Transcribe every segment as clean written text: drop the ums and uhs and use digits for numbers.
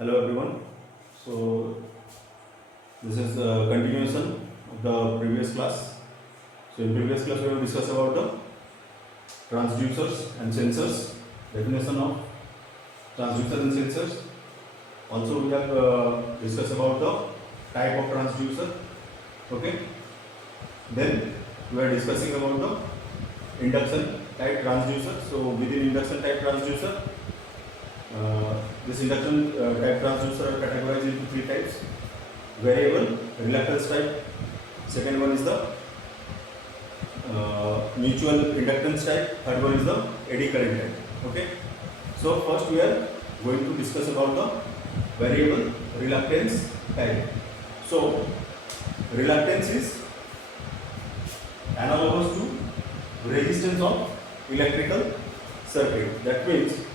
Hello everyone. So this is a continuation of the previous class. So in previous class we have discussed about the transducers and sensors, definition of transducers and sensors. Also we have discussed about the type of transducer. Okay. Then we are discussing about the induction type transducer. So within induction type transducer, this induction type transducer are categorized into three types: variable, reluctance type. Second one is the mutual inductance type. Third one is the eddy current type. Okay. So first we are going to discuss about the variable reluctance type. So reluctance is analogous to resistance of electrical circuit. That means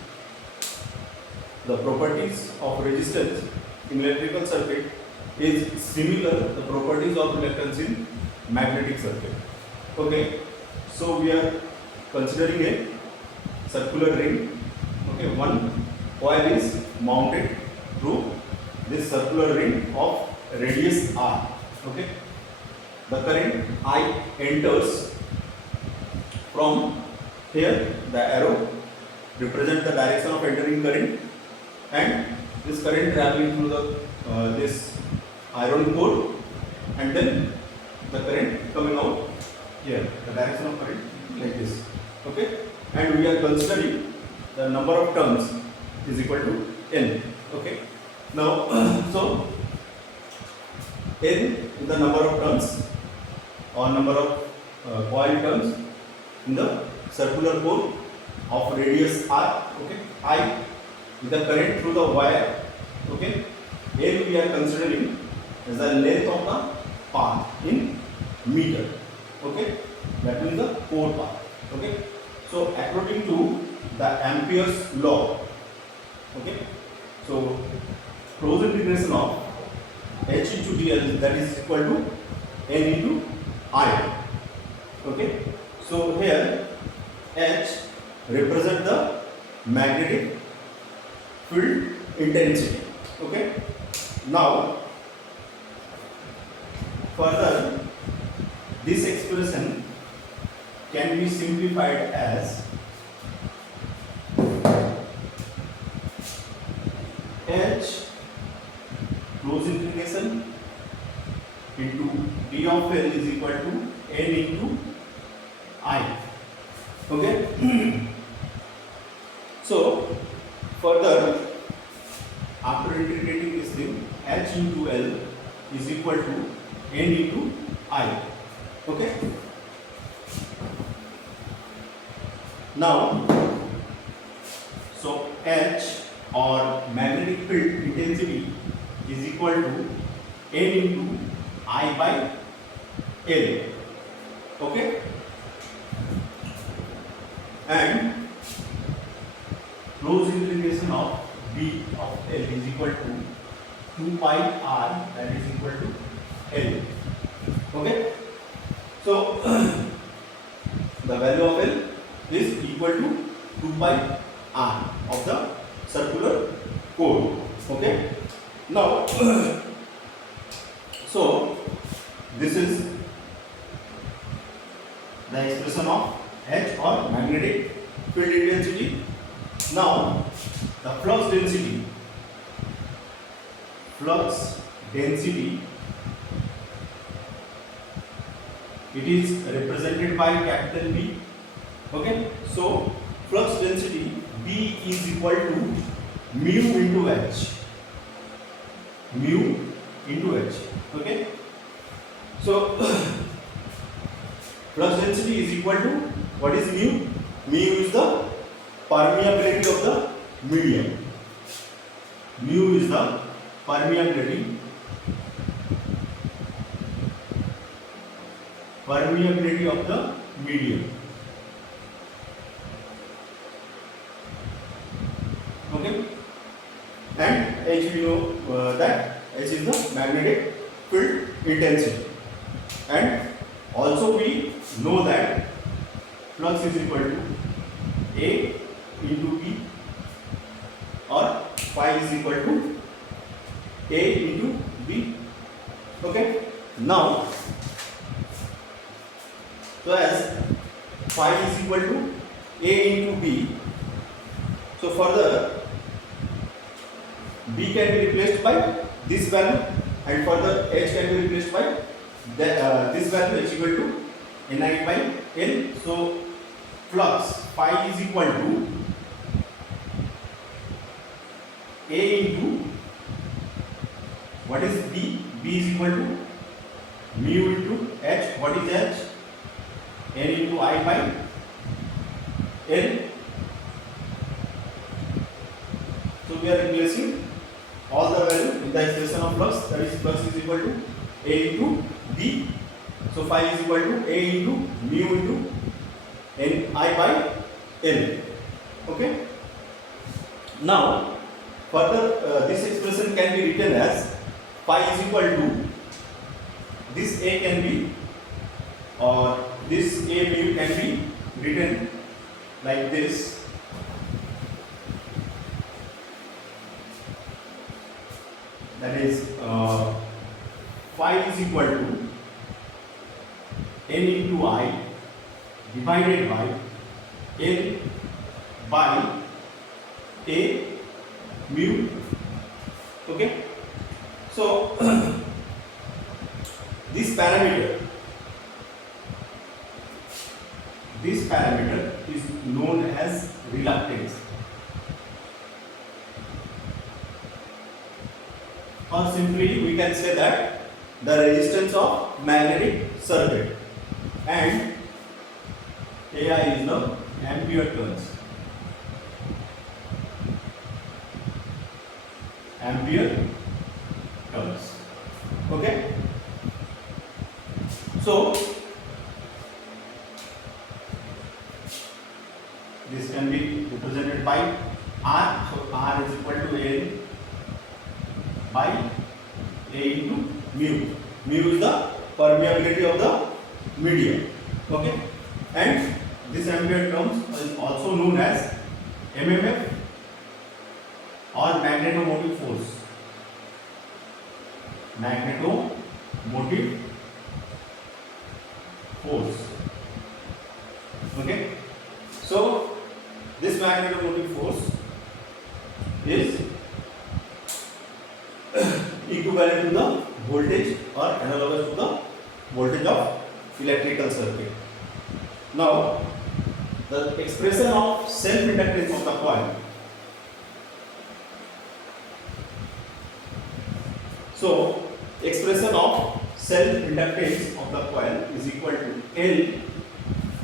the properties of resistance in electrical circuit is similar to the properties of reluctance in magnetic circuit. Okay, so we are considering a circular ring. Okay, one coil is mounted through this circular ring of radius r. Okay, the current I enters from here. The arrow represents the direction of entering current, and this current traveling through the this iron core, and then the current coming out here, the direction of current like this. Okay, and we are considering the number of turns is equal to n. Okay, now so n is the number of turns or number of coil turns in the circular core of radius r. Okay, I with the current through the wire. Okay, L we are considering as the length of the path in meter. Okay, that means the core path. Okay, so according to the Ampere's law. Okay, so closed integration of h into dl, that is equal to n into I. Okay, so here h represent the magnetic field intensity. Okay, now further this expression can be simplified as h close integration into d of l is equal to n into I. Okay, so further, after integrating this thing, h into l is equal to n into I. Okay, now so h or magnetic field intensity is equal to n into I by l. Okay, and closed integration of d of l is equal to 2 pi r, that is equal to l. Okay, so the value of l is equal to 2 pi r of the circular core. Okay, now so this is the expression of h or magnetic field intensity. Now the flux density it is represented by capital B. Okay, so flux density B is equal to mu into h. Mu into h. Okay, so flux density is equal to, what is mu? Mu is the permeability of the medium. Mu is the permeability of the medium. Okay, and h we know that h is the magnetic field intensity, and also we know that flux is equal to A into B, or phi is equal to A into B. Okay. Now, so as phi is equal to A into B, so further B can be replaced by this value, and further H can be replaced by this value is equal to Ni by L. So flux phi is equal to A into what is B? B is equal to mu into H. What is H? N into I by L. So we are replacing all the value in the expression of flux, that is flux is equal to A into B. So phi is equal to A into mu into N I by L. Okay. Now further this expression can be written as phi is equal to this A can be, or this A mu can be written like this. That is phi is equal to N into I divided by L by A mu. Okay. So this parameter is known as reluctance, or simply we can say that the resistance of magnetic circuit, and AI is the ampere turns. Okay. So this can be represented by R. So R is equal to L by A into mu. Mu is the permeability of the medium. Okay. And this ampere terms is also known as MMF or magnetomotive force. Magnetomotive force. Okay. So this magnetomotive force is equivalent to the voltage or analogous to the voltage of electrical circuit. Now the expression of self-inductance of the coil. So expression of self-inductance of the coil is equal to L,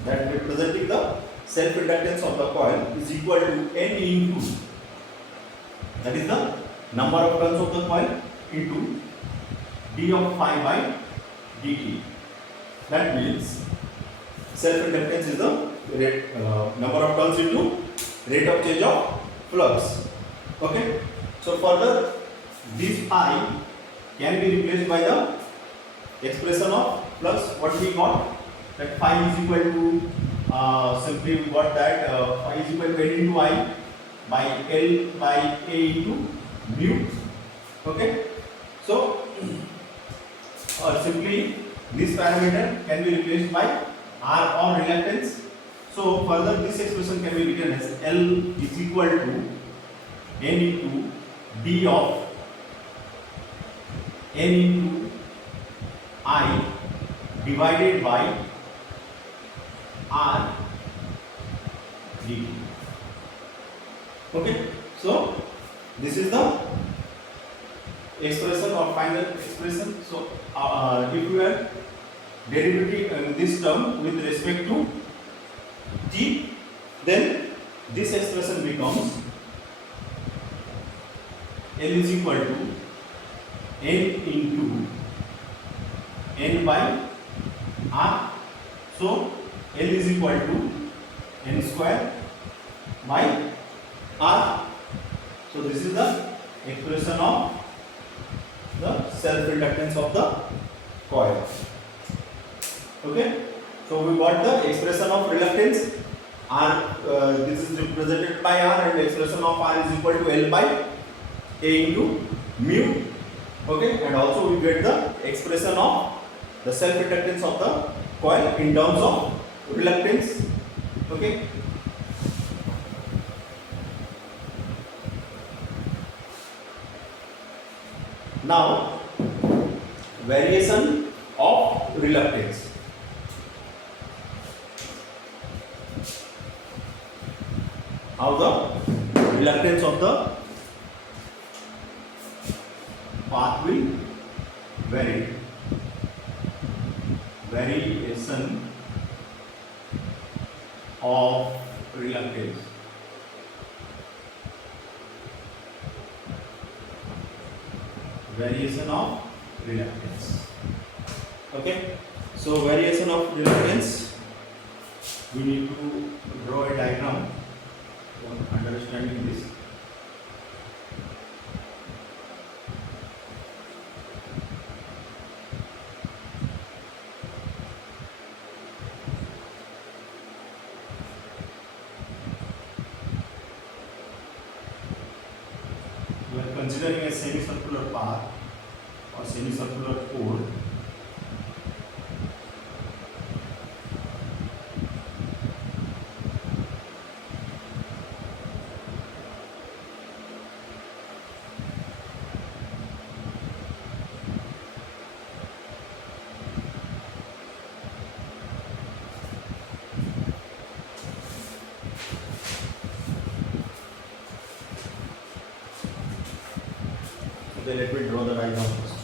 that representing the self-inductance of the coil, is equal to N into, that is the number of turns of the coil, into d of phi by dt. That means self-inductance is the number of turns into rate of change of flux. Okay. So further this phi can be replaced by the expression of flux. What we got, that phi is equal to simply we got that phi is equal to N into I by L by A into mu. Okay. So simply this parameter can be replaced by R or reluctance. So further this expression can be written as L is equal to N into D of N into I divided by R dt. Okay. So this is the expression or final expression. So if you are derivative this term with respect to t, then this expression becomes L is equal to N into N by R. So L is equal to N square by R. So this is the expression of the self-inductance of the coil. Okay. So we got the expression of reluctance R. This is represented by R, and the expression of R is equal to L by A into mu. Okay, and also we get the expression of the self inductance of the coil in terms of reluctance. Okay. Now, variation of reluctance. How the reluctance of the path will vary. Variation of reluctance. Variation of reluctance. Okay. So variation of reluctance. We need to draw a diagram for understanding this. We are considering a semicircular path or semicircular core. Okay, let me draw the diagram first.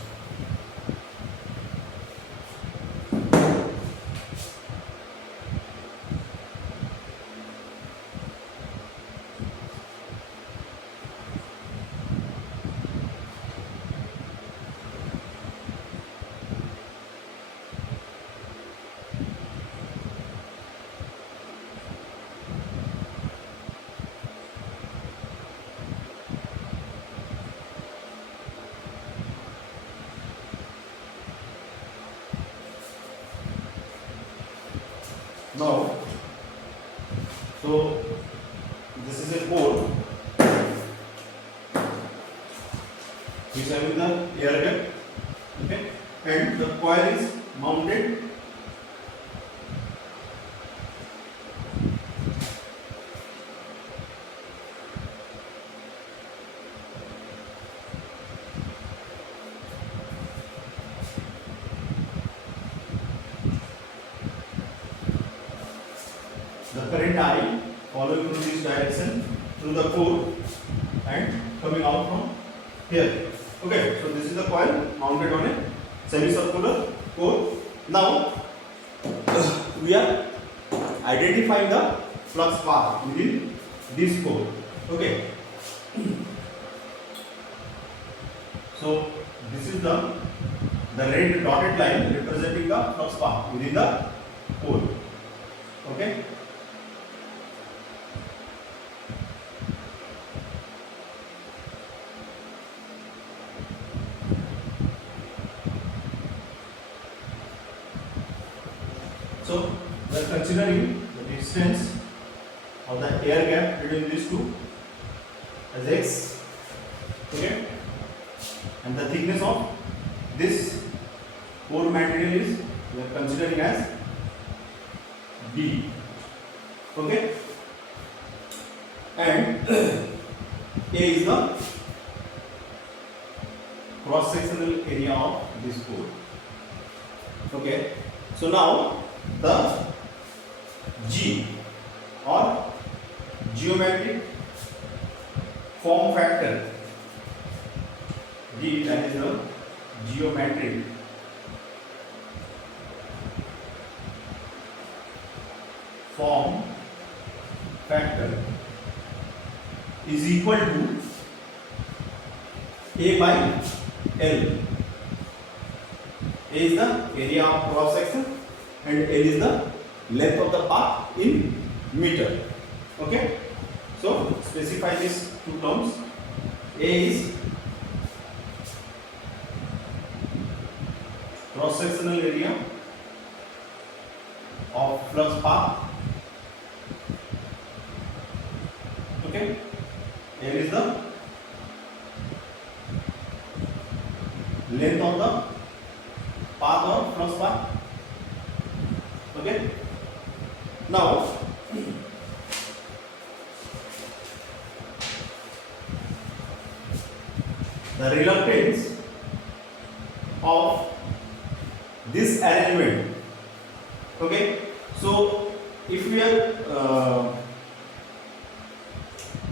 Now, so this is a core which is having the air gap, okay, and the coil is mounted the current I following through this direction through the core and coming out from here. Okay, so this is the coil mounted on a semicircular core. Now we are identifying the flux path within this core. Okay, so this is the red dotted line representing the flux path within the core. Okay. So we are considering the distance of the air gap between these two as x, okay, and the thickness of this core material is we are considering as d, okay, and A is the cross sectional area of this core. Okay, so now the G or geometric form factor, G, that is the geometric form factor, is equal to A by L. A is the area of cross section and L is the length of the path in meter. Okay, so specify these two terms. A is cross sectional area of flux path, okay, L is the length of the path or flux path. Okay. Now the reluctance of this arrangement. Okay, so if we are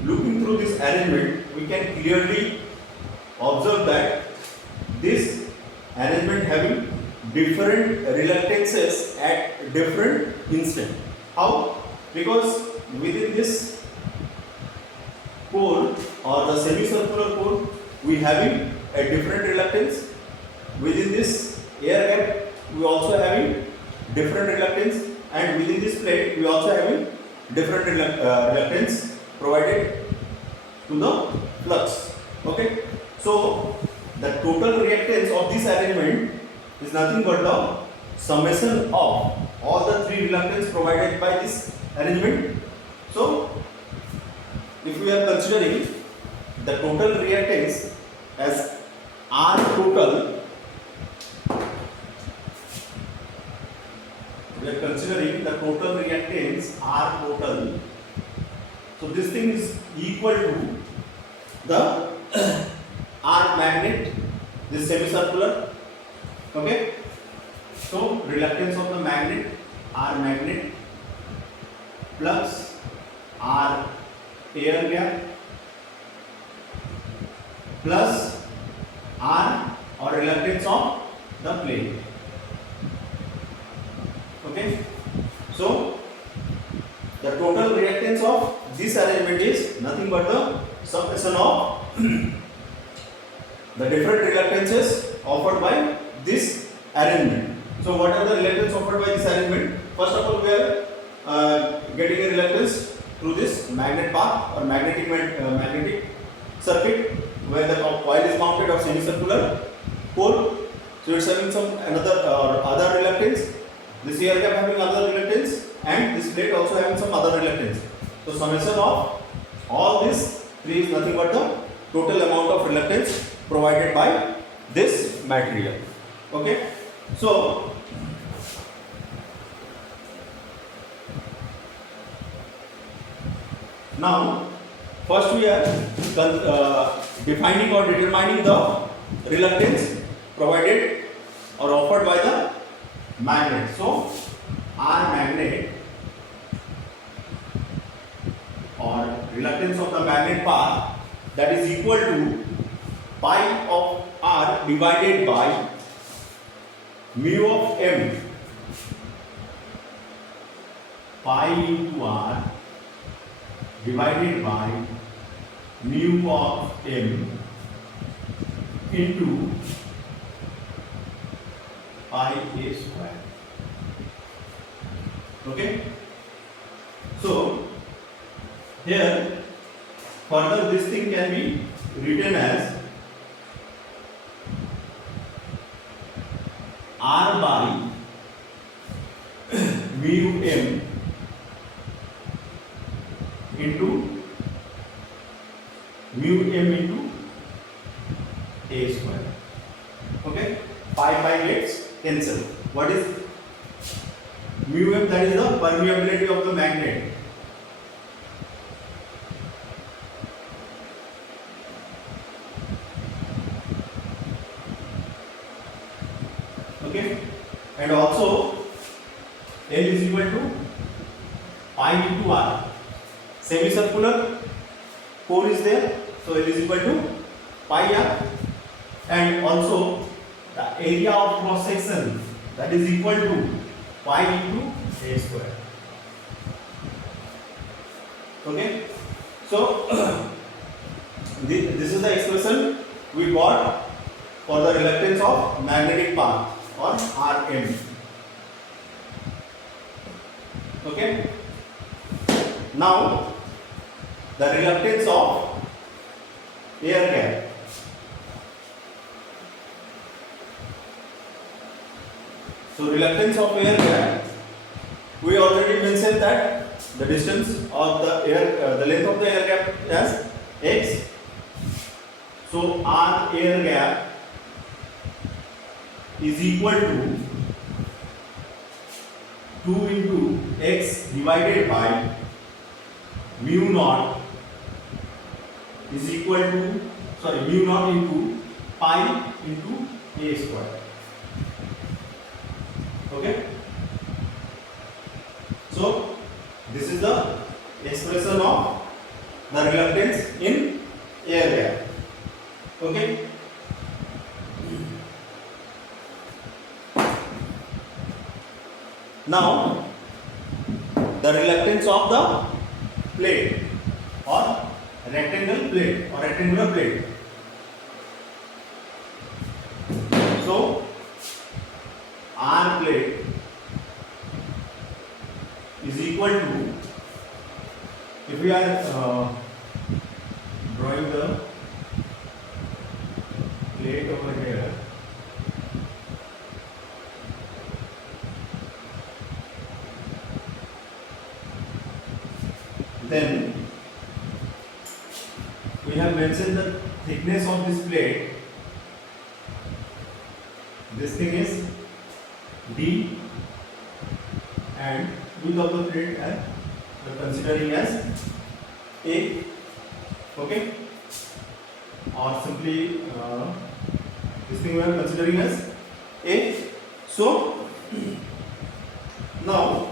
looking through this arrangement, we can clearly observe that this arrangement having different reluctances at different instant. How? Because within this pole or the semicircular pole, we having a different reluctance. Within this air gap, we also having different reluctance, and within this plate, we also having different reluctance provided to the flux. Okay, so the total reactance of this arrangement is nothing but the summation of all the three reluctance provided by this arrangement. So if we are considering the total reactance as R total, we are considering the total reactance R total. So this thing is equal to the R magnet, this semicircular. Okay, so reluctance of the magnet, R magnet, plus R air gap, plus R or reluctance of the plate. Okay, so the total reactance of this arrangement is nothing but the summation of the different reluctances offered by this arrangement. So what are the reluctance offered by this arrangement? First of all, we are getting a reluctance through this magnet path or magnetic circuit where the coil is mounted of semicircular pole. So it's having some other reluctance. This air gap having other reluctance, and this plate also having some other reluctance. So summation of all these three is nothing but the total amount of reluctance provided by this material. Okay, so now first we are defining or determining the reluctance provided or offered by the magnet. So R magnet or reluctance of the magnet path, that is equal to pi of R divided by mu of M, pi into R divided by mu of M into pi a square. Okay, so here further this thing can be written as R by mu M into mu M into a square. Okay, pi gets cancel. What is mu M? That is the permeability of the magnet. Okay, and also L is equal to pi into R. Semicircular core is there, so L is equal to pi R, and also the area of cross section, that is equal to pi into a square. Okay, so this is the expression we got for the reluctance of magnetic path or Rm. Okay, now the reluctance of air gap. So reluctance of air gap, we already mentioned that the distance of the length of the air gap as x. So R air gap is equal to 2 into x divided by mu naught is equal to, sorry, mu naught into pi into a square. Okay, so this is the expression of the reluctance in air gap. Okay, now the reluctance of the plate or rectangle plate or rectangular plate. So R plate is equal to, if we are drawing the plate over here, then we have mentioned the thickness of this plate. This thing is D and width of the plate as we are considering as A. Okay, or simply this thing we are considering as A. So now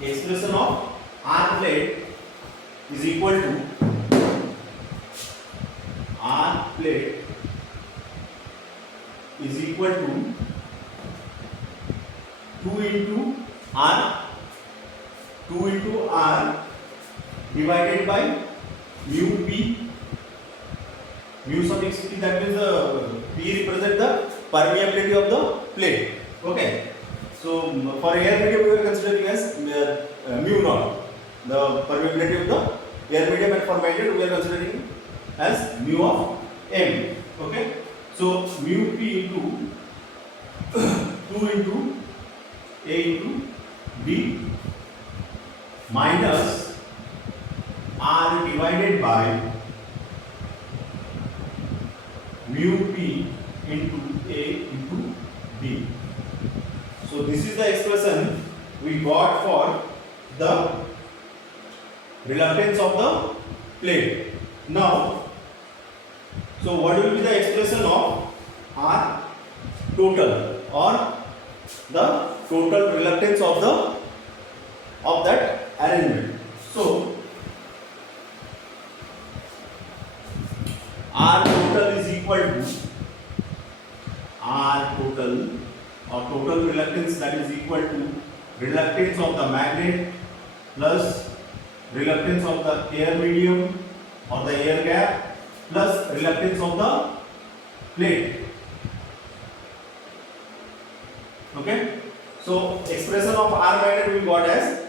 expression of R plate is equal to R plate is equal to 2 into R divided by mu P. Mu suffix P, that means P represent the permeability of the plate. Okay, so for air medium we are considering as mu naught, the permeability of the air medium, and for magnet we are considering as mu of M. Okay, so mu P into 2 into A into D minus R divided by mu P into A into D. So this is the expression we got for the reluctance of the plate. Now, so what will be the expression of R total, or the total reluctance of that arrangement? So R total is equal to R total, or total reluctance, that is equal to reluctance of the magnet plus reluctance of the air medium or the air gap plus reluctance of the plate. Okay, so expression of R magnet we got as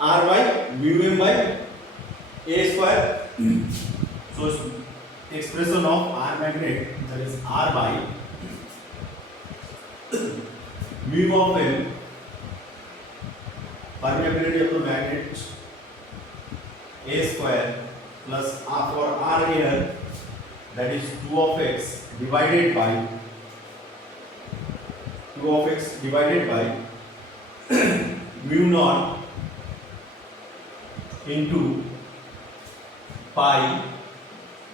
R by mu m by A square. So expression of R magnet, that is R by mu of m, permeability of the magnet, A square, plus R for R air, that is 2 of x divided by 2 of x divided by mu naught into pi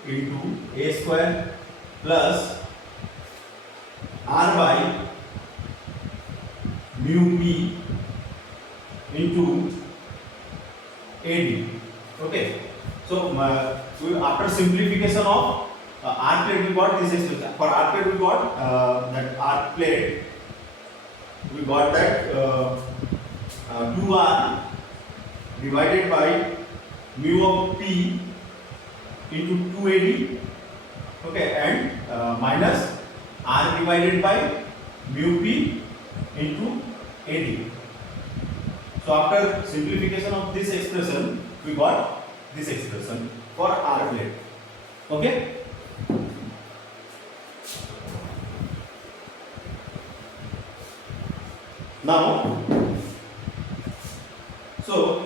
into A square plus R by mu P into AD. Okay, so after simplification of R plate we got this expression. For R plate we got that R plate we got that 2R divided by mu of P into 2AD, okay, and minus R divided by mu P into AD. So after simplification of this expression we got this expression for R plate. Okay, now so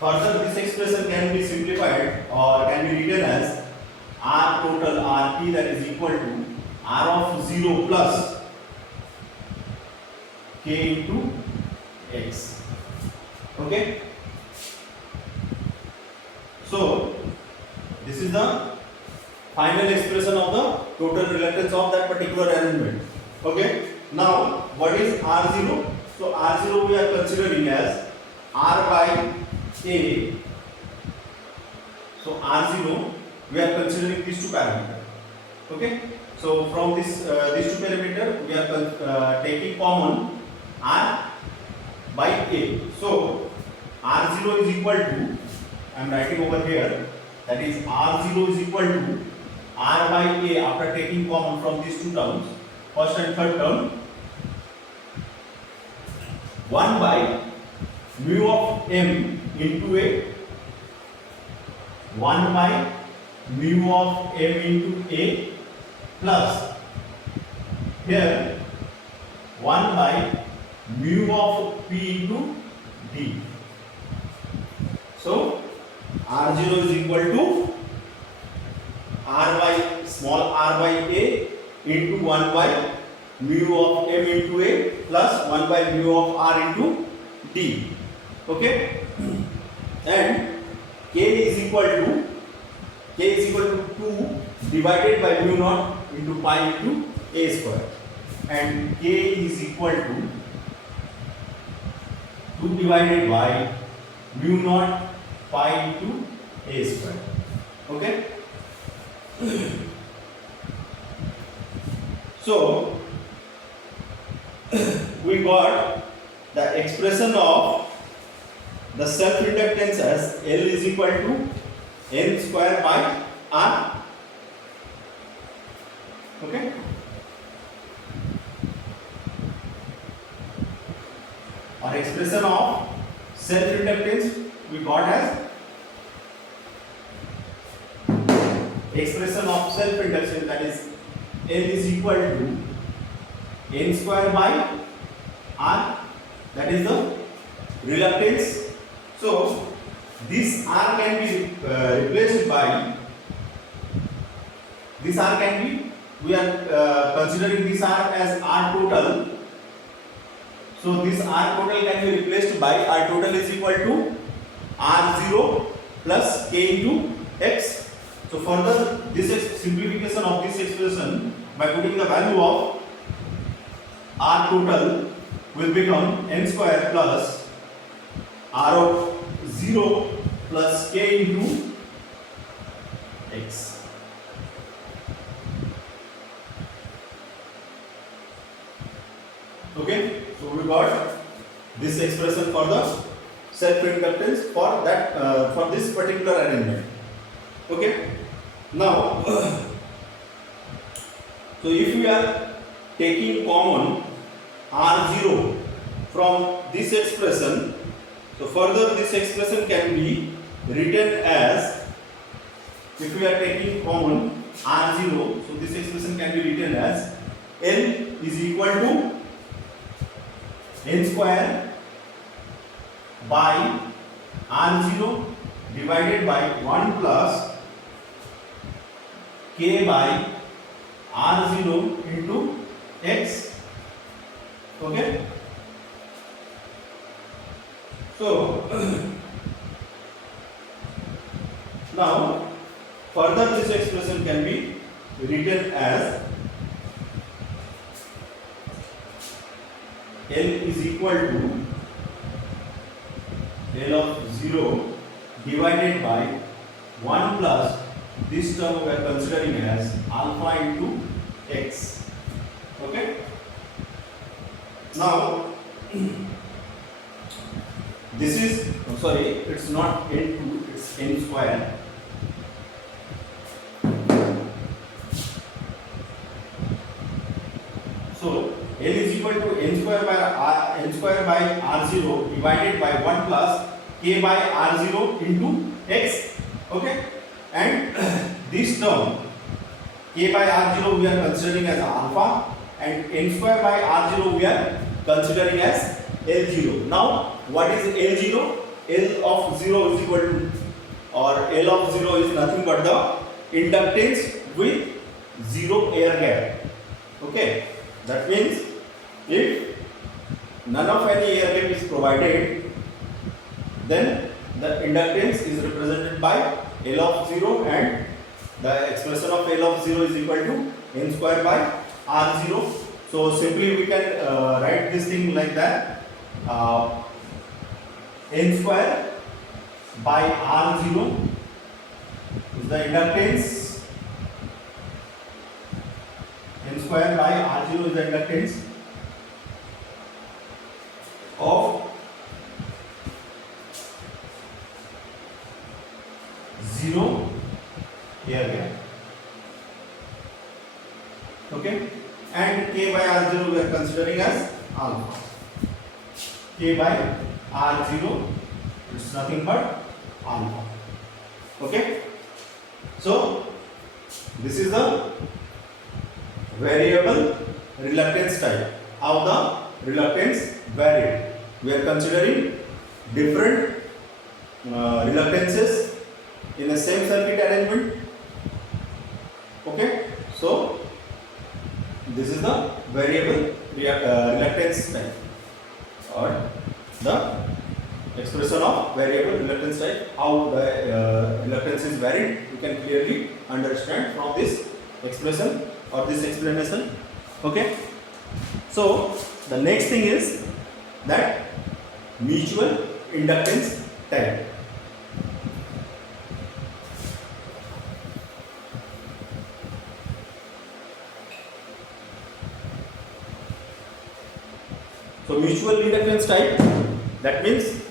further this expression can be simplified or can be written as R total RP, that is equal to R of 0 plus K into X. Okay. So this is the final expression of the total reluctance of that particular arrangement. Okay. Now what is R0? So R0 we are considering as R by A. So R0 we are considering these two parameters. Okay. So from this these two parameters we are taking common R by A. So R0 is equal to, I am writing over here, that is R0 is equal to R by A after taking common from these two terms, first and third term, 1 by mu of M into A, 1 by mu of M into A plus here 1 by mu of P into D. So R0 is equal to R by small r by A into 1 by mu of M into A plus 1 by mu of R into D. Okay. And K is equal to 2 divided by mu naught into pi into A square. And K is equal to 2 divided by mu naught pi into A square. Okay. So we got the expression of the self inductance as L is equal to N square by R. Okay. Our expression of self inductance we got as expression of self induction, that is L is equal to N square by R, that is the reluctance. So this R can be replaced by this R can be, we are considering this R as R total. So this R total can be replaced by R total is equal to R0 plus K into X. So further this simplification of this expression by putting the value of R total will become N square plus R of 0 plus K into X. Okay, so we got this expression for the self-inductance for that for this particular arrangement. Okay, now so if we are taking common R0 from this expression, so further this expression can be written as, if we are taking common R0, so this expression can be written as L is equal to N square by R0 divided by 1 plus K by R0 into X. Okay. So now further this expression can be written as L is equal to L of 0 divided by 1 plus this term we are considering as alpha into X. Okay. Now this is, sorry, it's not N2, it's N square. So L is equal to N square by R0 divided by 1 plus K by R0 into X. Okay. And this term K by R0 we are considering as alpha, and N square by R0 we are considering as L0. Now what is L0? L of 0 is equal to, or L of 0 is nothing but the inductance with zero air gap. Okay, that means if none of any air gap is provided, then the inductance is represented by L of 0, and the expression of L of 0 is equal to n square by R0. So simply we can write this thing like that, n square by R0 is the inductance, n square by R0 is the inductance of 0 air gap. Okay, and K by R0 we are considering as alpha. K by R0 is nothing but alpha. Okay, so this is the variable reluctance type. How the reluctance varied. We are considering different reluctances in the same circuit arrangement. Okay, so this is the variable reluctance type, or the expression of variable reluctance type. How the reluctance is varied, you can clearly understand from this expression or this explanation. Okay, so the next thing is that mutual inductance type. So mutual inductance type, that means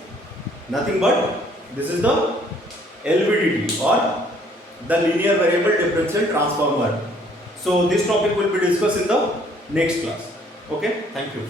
nothing but this is the LVDT, or the linear variable differential transformer. So this topic will be discussed in the next class. Okay, thank you.